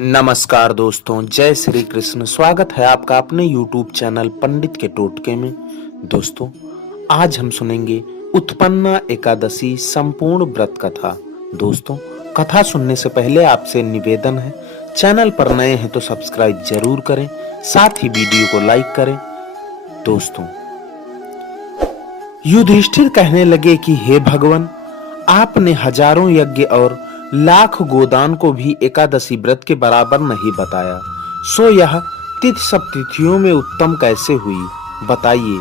नमस्कार दोस्तों, जय श्री कृष्ण। स्वागत है आपका अपने YouTube चैनल पंडित के टोटके में। दोस्तों, आज हम सुनेंगे उत्पन्ना एकादशी संपूर्ण व्रत कथा। दोस्तों, कथा सुनने से पहले आपसे निवेदन है, चैनल पर नए हैं तो सब्सक्राइब जरूर करें, साथ ही वीडियो को लाइक करें। दोस्तों, युधिष्ठिर कहने लगे कि हे भगवान, आपने हजारों यज्ञ और लाख गोदान को भी एकादशी व्रत के बराबर नहीं बताया, सो यह तिथि सब तिथियों में उत्तम कैसे हुई, बताइए।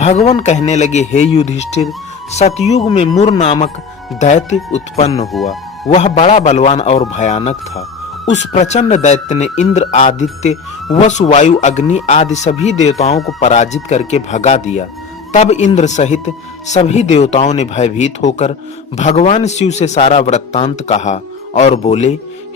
भगवान कहने लगे, हे युधिष्ठिर, सतयुग में मुर नामक दैत्य उत्पन्न हुआ। वह बड़ा बलवान और भयानक था। उस प्रचंड दैत्य ने इंद्र, आदित्य, वसु, वायु, अग्नि आदि सभी देवताओं को पराजित करके भगा दिया। तब इंद्र सहित सभी देवताओं ने भयभीत होकर भगवान शिव से सारा वृत्तांत कहा और बोले,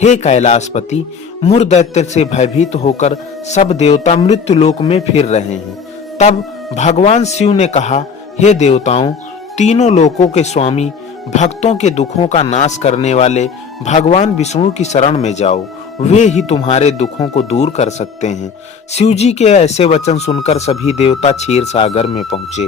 हे कैलाशपति, मुर दैत्य से भयभीत होकर सब देवता मृत्यु लोक में फिर रहे हैं। तब भगवान शिव ने कहा, हे देवताओं, तीनों लोकों के स्वामी, भक्तों के दुखों का नाश करने वाले भगवान विष्णु की शरण में जाओ, वे ही तुम्हारे दुखों को दूर कर सकते हैं। शिवजी के ऐसे वचन सुनकर सभी देवता क्षीर सागर में पहुंचे।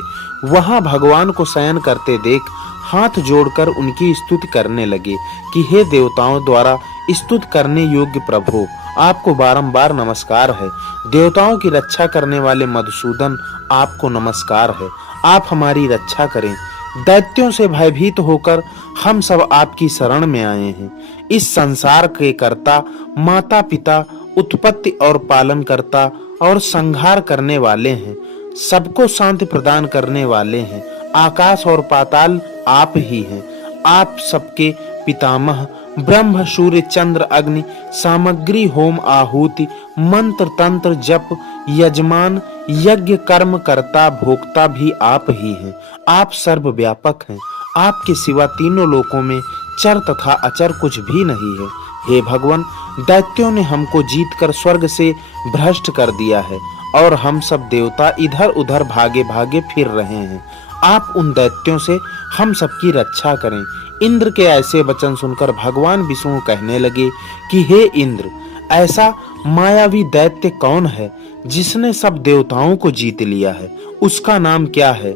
वहां भगवान को शयन करते देख हाथ जोड़कर उनकी स्तुति करने लगे कि हे देवताओं द्वारा स्तुति करने योग्य प्रभु, आपको बारंबार नमस्कार है। देवताओं की रक्षा करने वाले मधुसूदन, आपको नमस्कार है। आप हमारी रक्षा करें। दैत्यों से भयभीत होकर हम सब आपकी शरण में आए हैं। इस संसार के कर्ता, माता पिता, उत्पत्ति और पालन करता और संहार करने वाले हैं। सबको शांति प्रदान करने वाले हैं। आकाश और पाताल आप ही हैं। आप सबके पितामह, ब्रह्म, सूर्य, चंद्र, अग्नि, सामग्री, होम, आहुति, मंत्र, तंत्र, जप, यजमान, यज्ञ, कर्म करता, भोक्ता भी आप ही हैं। आप सर्वव्यापक हैं। आपके सिवा तीनों लोकों में चर तथा अचर कुछ भी नहीं है। हे भगवान, दैत्यों ने हमको जीतकर स्वर्ग से भ्रष्ट कर दिया है और हम सब देवता इधर उधर भागे भागे फिर रहे हैं। आप उन दैत्यों से हम सबकी रक्षा करें। इंद्र के ऐसे वचन सुनकर भगवान विष्णु कहने लगे कि हे इंद्र, ऐसा मायावी दैत्य कौन है जिसने सब देवताओं को जीत लिया है? उसका नाम क्या है?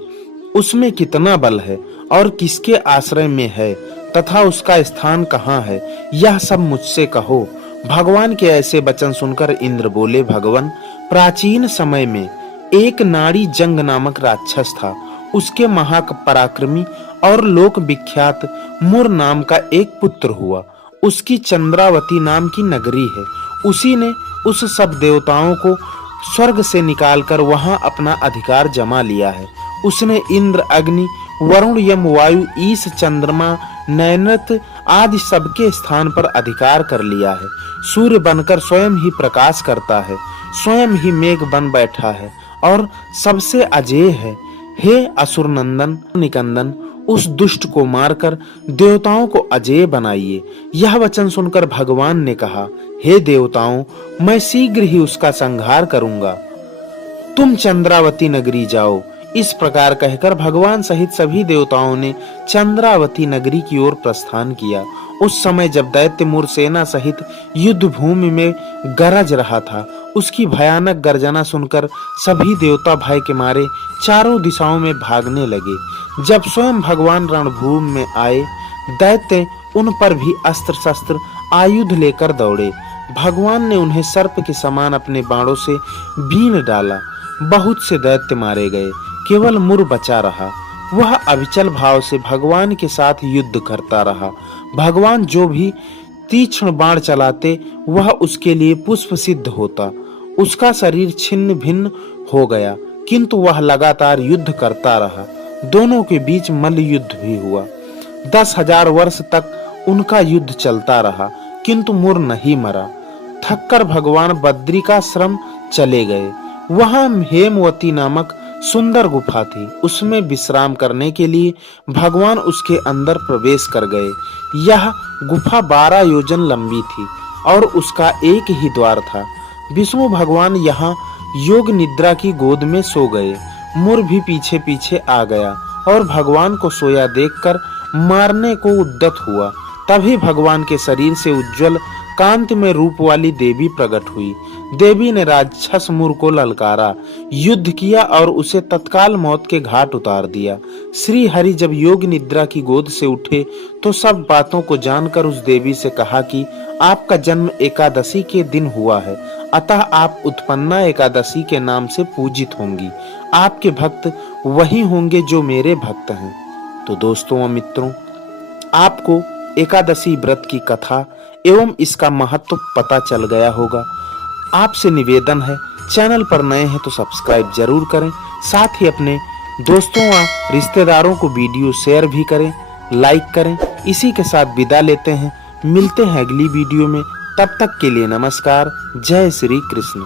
उसमें कितना बल है और किसके आश्रय में है तथा उसका स्थान कहाँ है? यह सब मुझसे कहो। भगवान के ऐसे वचन सुनकर इंद्र बोले, भगवान, प्राचीन समय में एक नाड़ी जंग नामक राक्षस था। उसके महापराक्रमी और लोक विख्यात मुर नाम का एक पुत्र हुआ। उसकी चंद्रावती नाम की नगरी है। उसी ने उस सब देवताओं को स्वर्ग से निकालकर वहां अपना अधिकार जमा लिया है। उसने इंद्र, अग्नि, वरुण, यम, वायु, ईश, चंद्रमा, नैनत आदि सबके स्थान पर अधिकार कर लिया है। सूर्य बनकर स्वयं ही प्रकाश करता है, स्वयं ही मेघ बन बैठा है और सबसे अजेय है। हे असुर नंदन, निकंदन, उस दुष्ट को मारकर देवताओं को अजेय बनाइए। यह वचन सुनकर भगवान ने कहा, हे देवताओं, मैं शीघ्र ही उसका संहार करूंगा। तुम चंद्रावती नगरी जाओ। इस प्रकार कहकर भगवान सहित सभी देवताओं ने चंद्रावती नगरी की ओर प्रस्थान किया। उस समय जब दैत्य मुर सेना सहित युद्ध भूमि में गरज रहा था, उसकी भयानक गर्जना सुनकर सभी देवता भय के मारे चारों दिशाओं में भागने लगे। जब स्वयं भगवान रणभूमि में आए, दैत्य उन पर भी अस्त्र शस्त्र आयुध लेकर दौड़े। भगवान ने उन्हें सर्प के समान अपने बाणों से बीन डाला। बहुत से दैत्य मारे गए, केवल मुर बचा रहा। वह अविचल भाव से भगवान के साथ युद्ध करता रहा। भगवान जो भी तीक्ष्ण बाण चलाते, वह उसके लिए पुष्प सिद्ध होता। उसका शरीर छिन्न भिन्न हो गया, किंतु वह लगातार युद्ध करता रहा। दोनों के बीच मल्ल युद्ध भी हुआ। 10,000 वर्ष तक उनका युद्ध चलता रहा, किंतु मुर नहीं मरा। थककर भगवान बद्रिकाश्रम चले गए। वहां हेमवती नामक सुंदर गुफा थी। उसमें विश्राम करने के लिए भगवान उसके अंदर प्रवेश कर गए। यह गुफा 12 योजन लंबी थी और उसका एक ही द्वार था। विष्णु भगवान यहाँ योग निद्रा की गोद में सो गए। मुर भी पीछे पीछे आ गया और भगवान को सोया देखकर मारने को उद्यत हुआ। तभी भगवान के शरीर से उज्जवल कांतिमय रूप वाली देवी प्रकट हुई। देवी ने राक्षस मुर को ललकारा, युद्ध किया और उसे तत्काल मौत के घाट उतार दिया। श्री हरि जब योग निद्रा की गोद से उठे तो सब बातों को जानकर उस देवी से कहा कि आपका जन्म एकादशी के दिन हुआ है, अतः आप उत्पन्ना एकादशी के नाम से पूजित होंगी। आपके भक्त वही होंगे जो मेरे भक्त हैं। तो दोस्तों व मित्रों, आपको एकादशी व्रत की कथा एवं इसका महत्व पता चल गया होगा। आपसे निवेदन है, चैनल पर नए हैं तो सब्सक्राइब जरूर करें, साथ ही अपने दोस्तों व रिश्तेदारों को वीडियो शेयर भी करें, लाइक करें। इसी के साथ विदा लेते हैं, मिलते हैं अगली वीडियो में। तब तक के लिए नमस्कार। जय श्री कृष्ण।